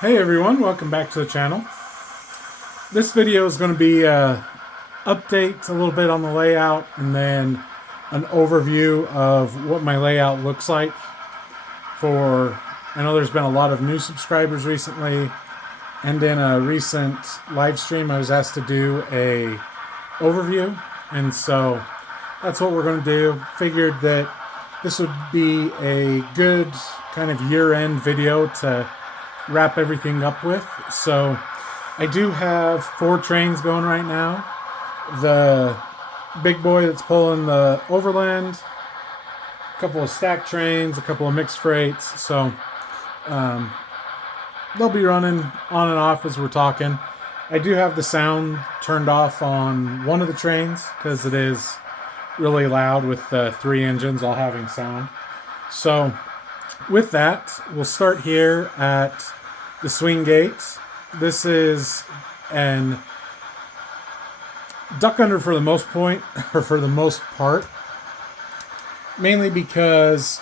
Hey everyone, welcome back to the channel. This video is going to be updates a little bit on the layout and then an overview of what my layout looks like I know there's been a lot of new subscribers recently, and in a recent live stream I was asked to do a overview, and so that's what we're going to do. Figured that this would be a good kind of year-end video to wrap everything up with. So I do have 4 trains going right now. The big boy that's pulling the overland, a couple of stack trains, a couple of mixed freights. So they'll be running on and off as we're talking. I do have the sound turned off on one of the trains because it is really loud with the 3 engines all having sound. So with that, we'll start here at the swing gates. This is an duck under for the most part, mainly because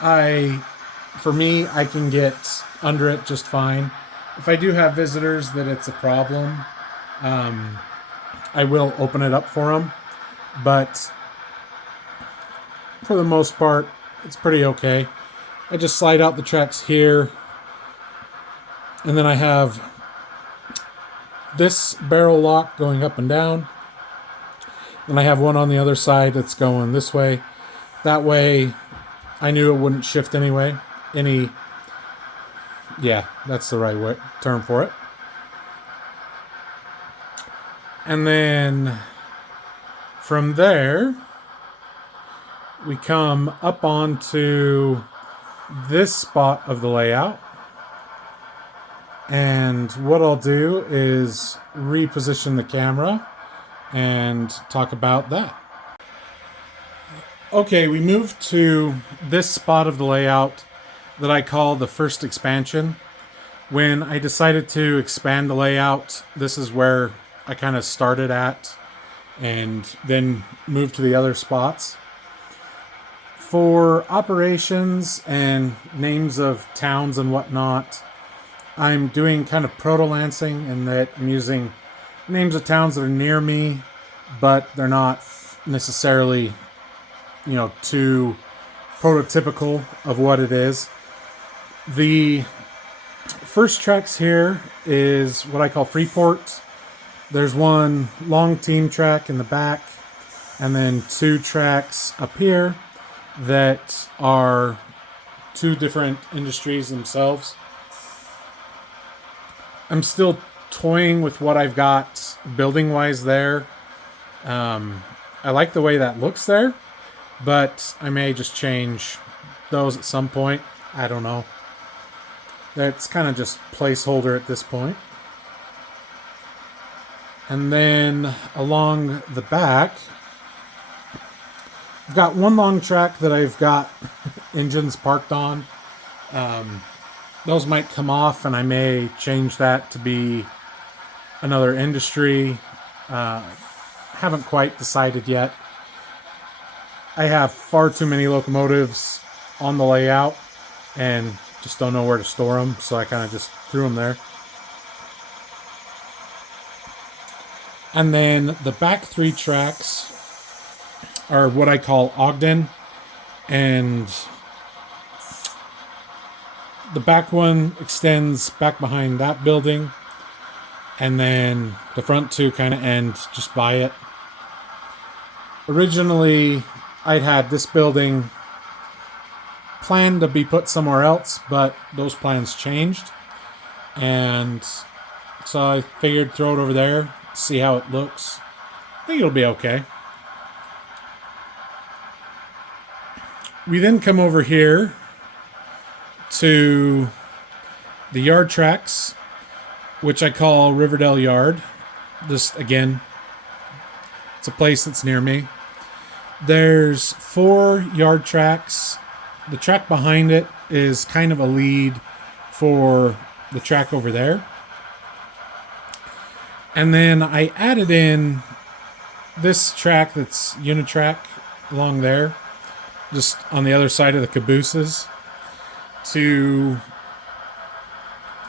I can get under it just fine. If I do have visitors that it's a problem, I will open it up for them, but for the most part it's pretty okay. I just slide out the tracks here, and then I have this barrel lock going up and down, and I have one on the other side that's going this way. That way I knew it wouldn't shift anyway. Yeah, that's the right term for it. And then from there we come up onto this spot of the layout, and what I'll do is reposition the camera and talk about that. Okay, we moved to this spot of the layout that I call the first expansion. When I decided to expand the layout, this is where I kind of started at and then moved to the other spots. For operations and names of towns and whatnot, I'm doing kind of proto-lancing in that I'm using names of towns that are near me, but they're not necessarily, too prototypical of what it is. The first tracks here is what I call Freeport. There's one long team track in the back, and then 2 tracks up here that are 2 different industries themselves. I'm still toying with what I've got building wise there. I like the way that looks there, but I may just change those at some point. I don't know. That's kind of just placeholder at this point. And then along the back, I've got one long track that I've got engines parked on. Those might come off, and I may change that to be another industry. Haven't quite decided yet. I have far too many locomotives on the layout and just don't know where to store them, so I kind of just threw them there. And then the back 3 tracks are what I call Ogden, and the back one extends back behind that building, and then the front 2 kind of end just by it. Originally, I'd had this building planned to be put somewhere else, but those plans changed, and so I figured throw it over there, see how it looks. I think it'll be okay. We then come over here to the yard tracks, which I call Riverdale Yard. Just again, it's a place that's near me. There's 4 yard tracks. The track behind it is kind of a lead for the track over there. And then I added in this track that's unitrack along there, just on the other side of the cabooses, to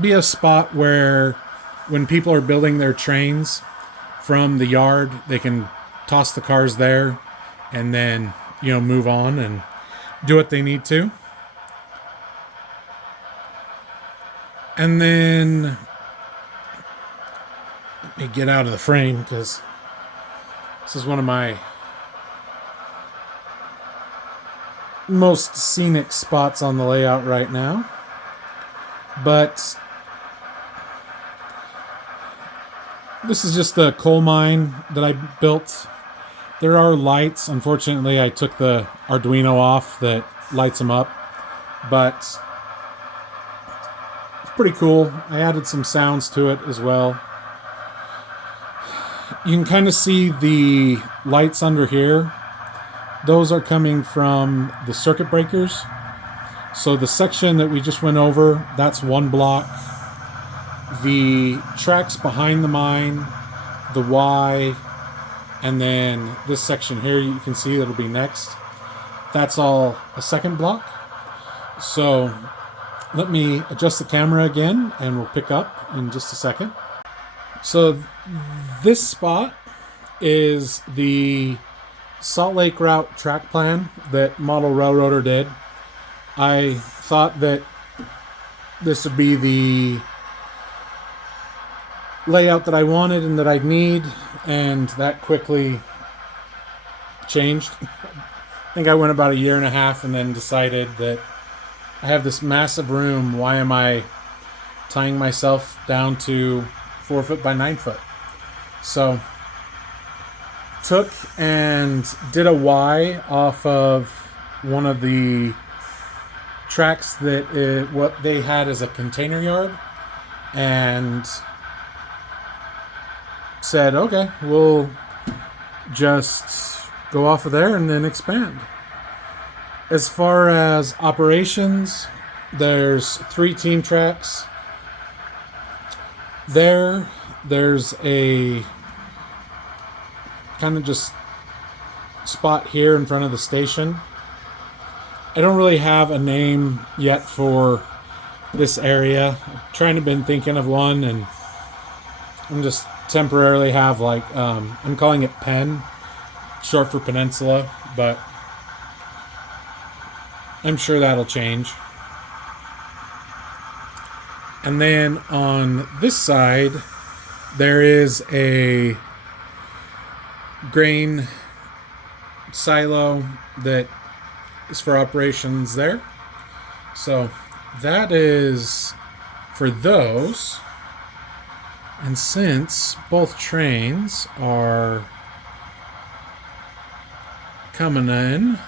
be a spot where when people are building their trains from the yard, they can toss the cars there and then, move on and do what they need to. And then let me get out of the frame because this is one of my most scenic spots on the layout right now. But this is just the coal mine that I built. There are lights. Unfortunately, I took the Arduino off that lights them up. But it's pretty cool. I added some sounds to it as well. You can kind of see the lights under here. Those are coming from the circuit breakers. So the section that we just went over, that's one block. The tracks behind the mine, the Y, and then this section here you can see that'll be next. That's all a second block. So let me adjust the camera again and we'll pick up in just a second. So this spot is the Salt Lake route track plan that Model Railroader did. I thought that this would be the layout that I wanted and that I'd need, and that quickly changed. I think I went about a year and a half and then decided that I have this massive room. Why am I tying myself down to 4 foot by 9 foot? So took and did a Y off of one of the tracks that what they had as a container yard, and said, okay, we'll just go off of there and then expand. As far as operations, there's 3 team tracks. There's a kind of just spot here in front of the station. I don't really have a name yet for this area. I'm trying to been thinking of one, and I'm just temporarily have I'm calling it Pen, short for Peninsula, but I'm sure that'll change. And then on this side, there is a grain silo that is for operations there. So that is for those. And since both trains are coming in,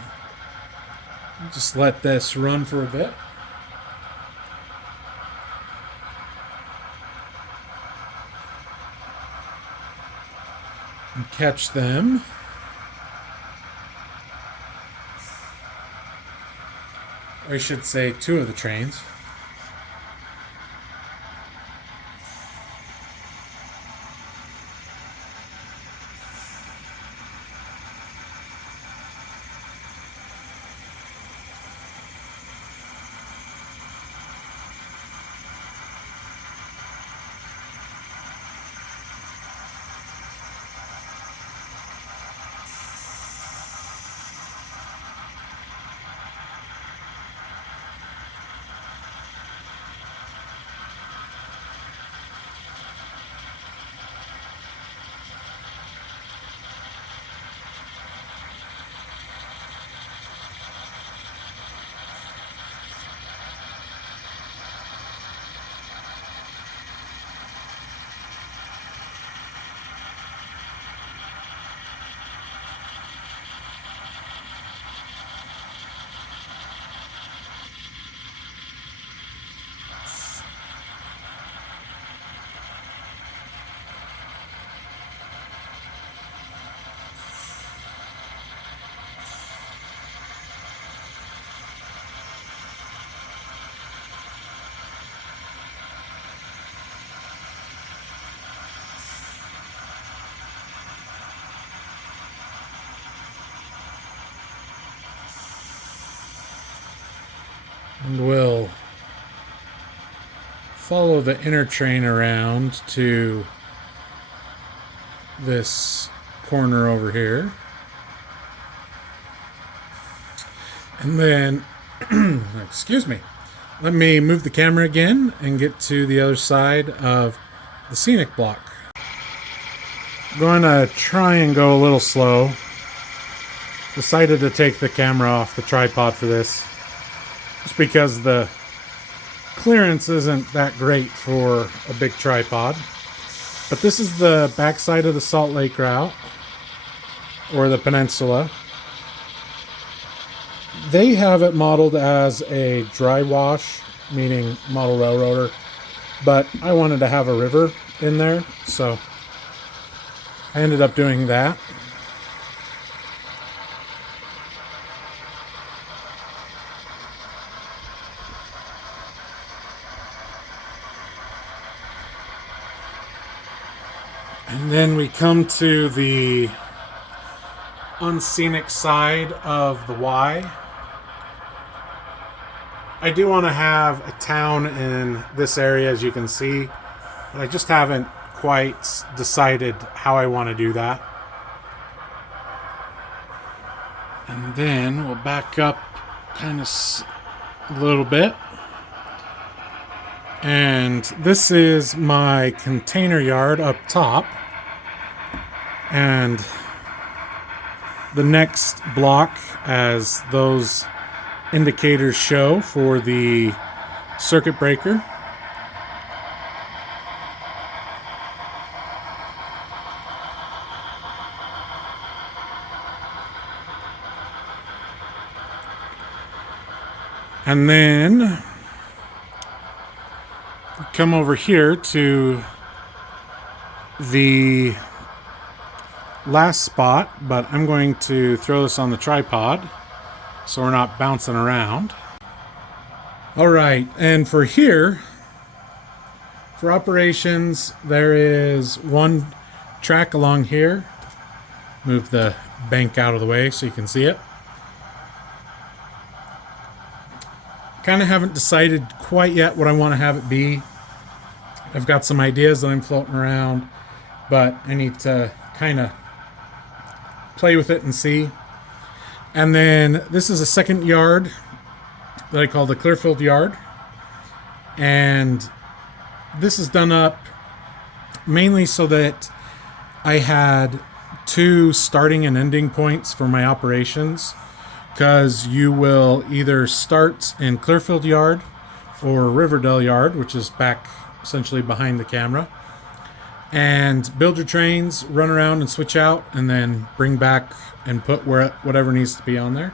just let this run for a bit. And catch them. Or I should say 2 of the trains. And we'll follow the inner train around to this corner over here. And then, excuse me, let me move the camera again and get to the other side of the scenic block. I'm going to try and go a little slow. Decided to take the camera off the tripod for this, just because the clearance isn't that great for a big tripod. But this is the backside of the Salt Lake route, or the peninsula. They have it modeled as a dry wash, meaning model railroader, but I wanted to have a river in there, so I ended up doing that. And then we come to the unscenic side of the Y. I do want to have a town in this area, as you can see, but I just haven't quite decided how I want to do that. And then we'll back up kind of a little bit. And this is my container yard up top. And the next block, as those indicators show for the circuit breaker. And then come over here to the last spot, but I'm going to throw this on the tripod so we're not bouncing around. All right, and for here, for operations, there is one track along here. Move the bank out of the way so you can see it. Kind of haven't decided quite yet what I want to have it be. I've got some ideas that I'm floating around, but I need to kind of play with it and see. And then this is a second yard that I call the Clearfield yard. And this is done up mainly so that I had two starting and ending points for my operations, because you will either start in Clearfield yard or Riverdale yard, which is back essentially behind the camera, and build your trains, run around and switch out, and then bring back and put whatever needs to be on there.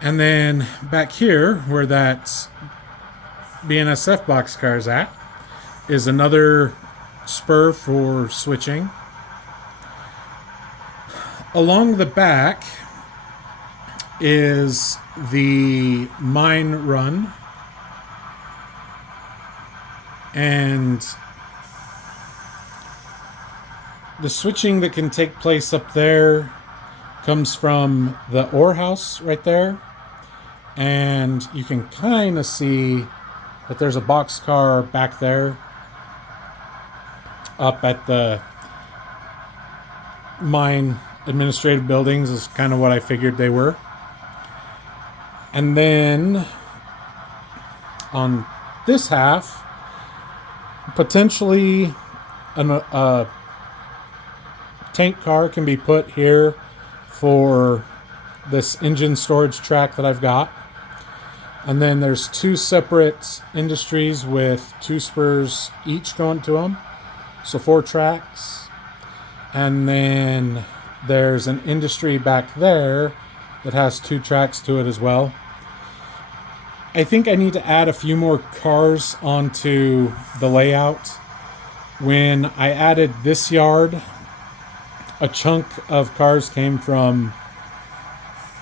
And then back here, where that BNSF boxcar is at, is another spur for switching. Along the back is the mine run, and the switching that can take place up there comes from the ore house right there, and you can kind of see that there's a boxcar back there up at the mine administrative buildings, is kind of what I figured they were. And then on this half, potentially a tank car can be put here for this engine storage track that I've got. And then there's two separate industries with two spurs each going to them, so 4 tracks. And then there's an industry back there that has 2 tracks to it as well. I think I need to add a few more cars onto the layout. When I added this yard, a chunk of cars came from,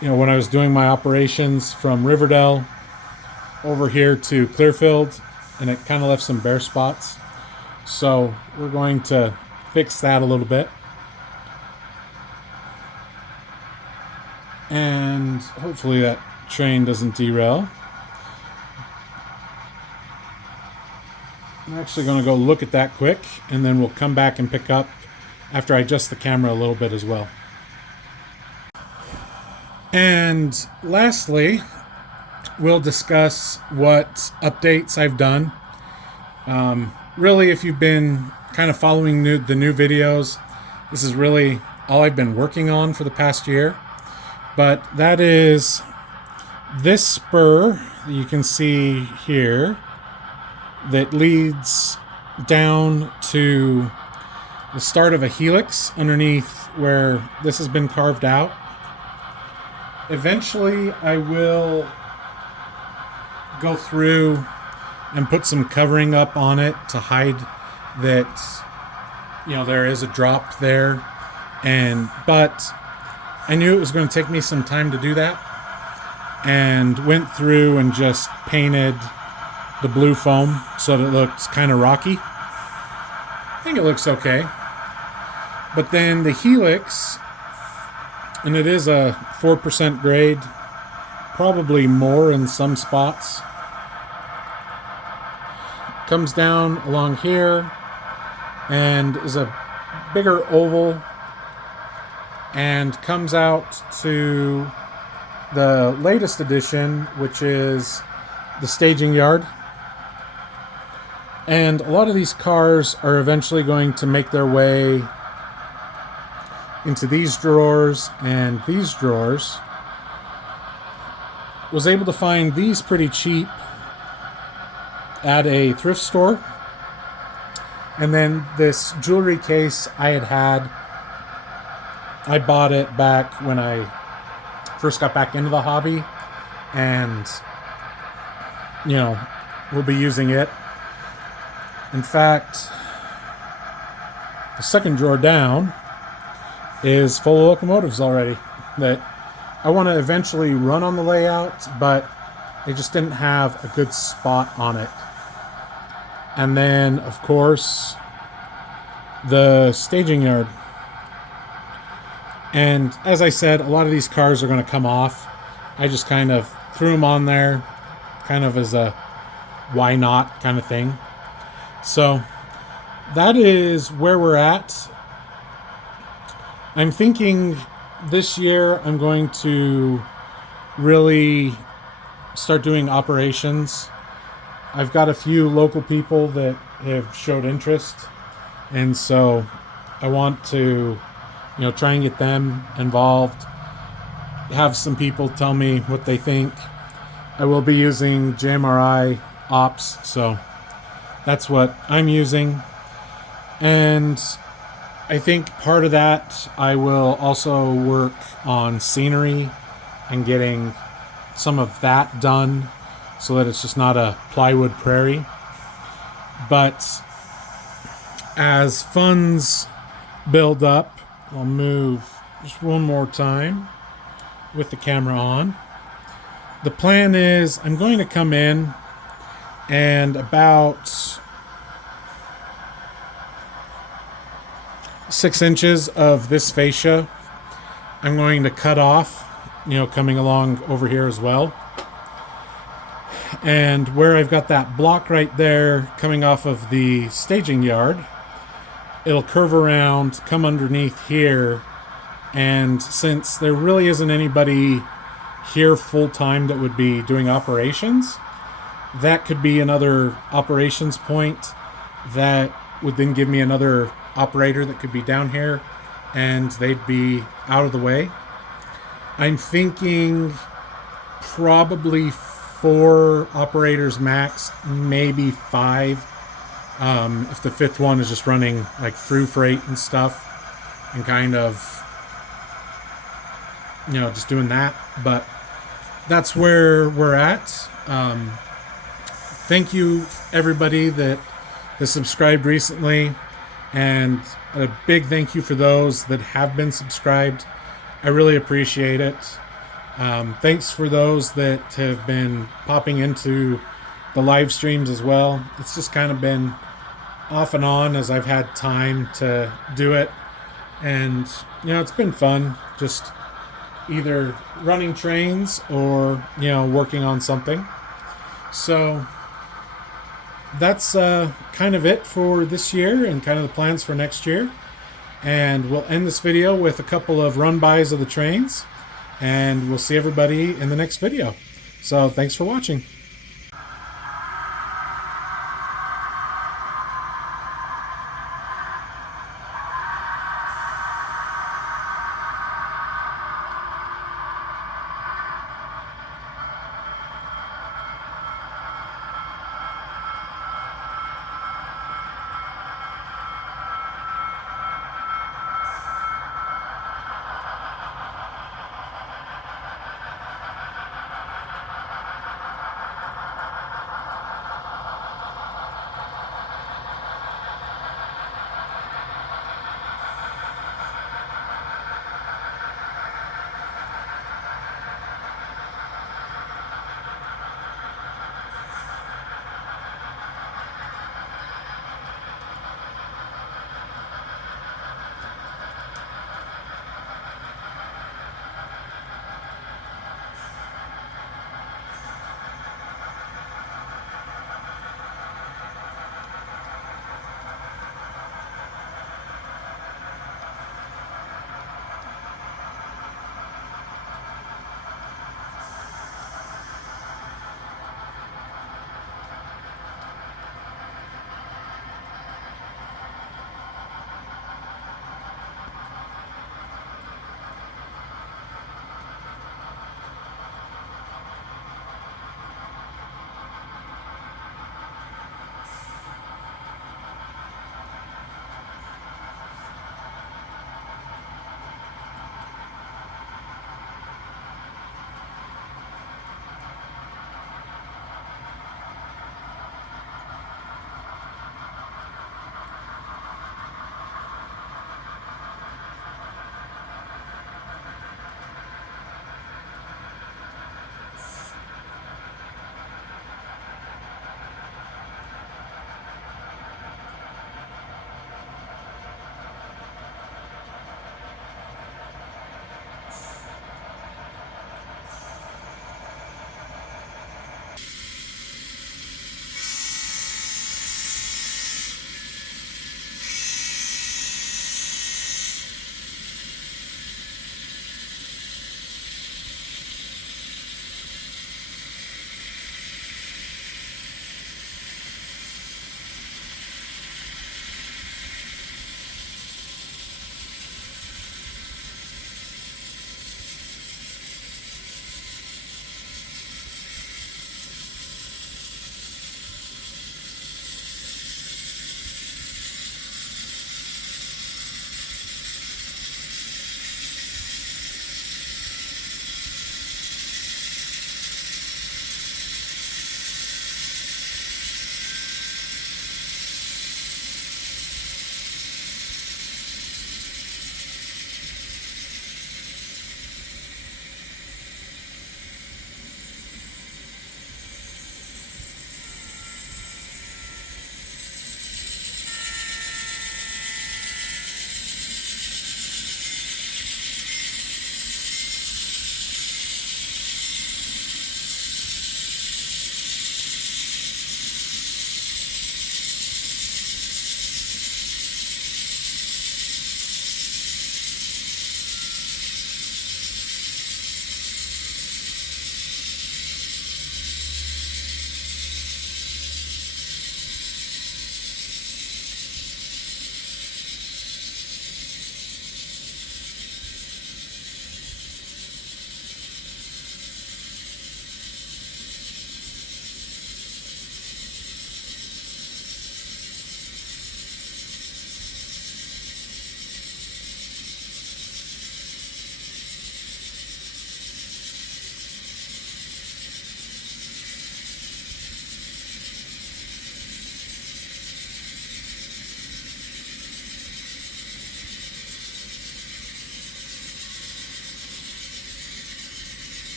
when I was doing my operations from Riverdale over here to Clearfield, and it kind of left some bare spots. So we're going to fix that a little bit. And hopefully that train doesn't derail. I'm actually going to go look at that quick, and then we'll come back and pick up after I adjust the camera a little bit as well. And lastly, we'll discuss what updates I've done. Really, if you've been kind of following the new videos, this is really all I've been working on for the past year. But that is this spur that you can see here that leads down to the start of a helix underneath where this has been carved out. Eventually, I will go through and put some covering up on it to hide that, you know, there is a drop there. But I knew it was going to take me some time to do that, and went through and just painted the blue foam so that it looks kind of rocky. I think it looks okay. But then the helix, and it is a 4% grade, probably more in some spots, comes down along here and is a bigger oval and comes out to the latest edition, which is the staging yard. And a lot of these cars are eventually going to make their way into these drawers and these drawers. Was able to find these pretty cheap at a thrift store. And then this jewelry case I bought it back when I first got back into the hobby, and, you know, we'll be using it. In fact, the second drawer down is full of locomotives already that I want to eventually run on the layout, but they just didn't have a good spot on it. And then, of course, the staging yard. And as I said, a lot of these cars are going to come off. I just kind of threw them on there, kind of as a why not kind of thing. So that is where we're at. I'm thinking this year I'm going to really start doing operations. I've got a few local people that have showed interest, and so I want to, you know, try and get them involved, have some people tell me what they think. I will be using JMRI ops, so that's what I'm using. And I think part of that, I will also work on scenery and getting some of that done so that it's just not a plywood prairie. But as funds build up, I'll move just one more time with the camera on. The plan is I'm going to come in and about 6 inches of this fascia I'm going to cut off, you know, coming along over here as well. And where I've got that block right there coming off of the staging yard, it'll curve around, come underneath here, and since there really isn't anybody here full-time that would be doing operations, that could be another operations point that would then give me another operator that could be down here, and they'd be out of the way. I'm thinking probably 4 operators max, maybe 5. If the 5th one is just running like through freight and stuff and kind of, you know, just doing that. But that's where we're at. Thank you everybody that has subscribed recently, and a big thank you for those that have been subscribed. I really appreciate it. Thanks for those that have been popping into the live streams as well. It's just kind of been off and on as I've had time to do it, and you know, it's been fun just either running trains or, you know, working on something. So that's kind of it for this year and kind of the plans for next year. And we'll end this video with a couple of run-bys of the trains. And we'll see everybody in the next video. So thanks for watching.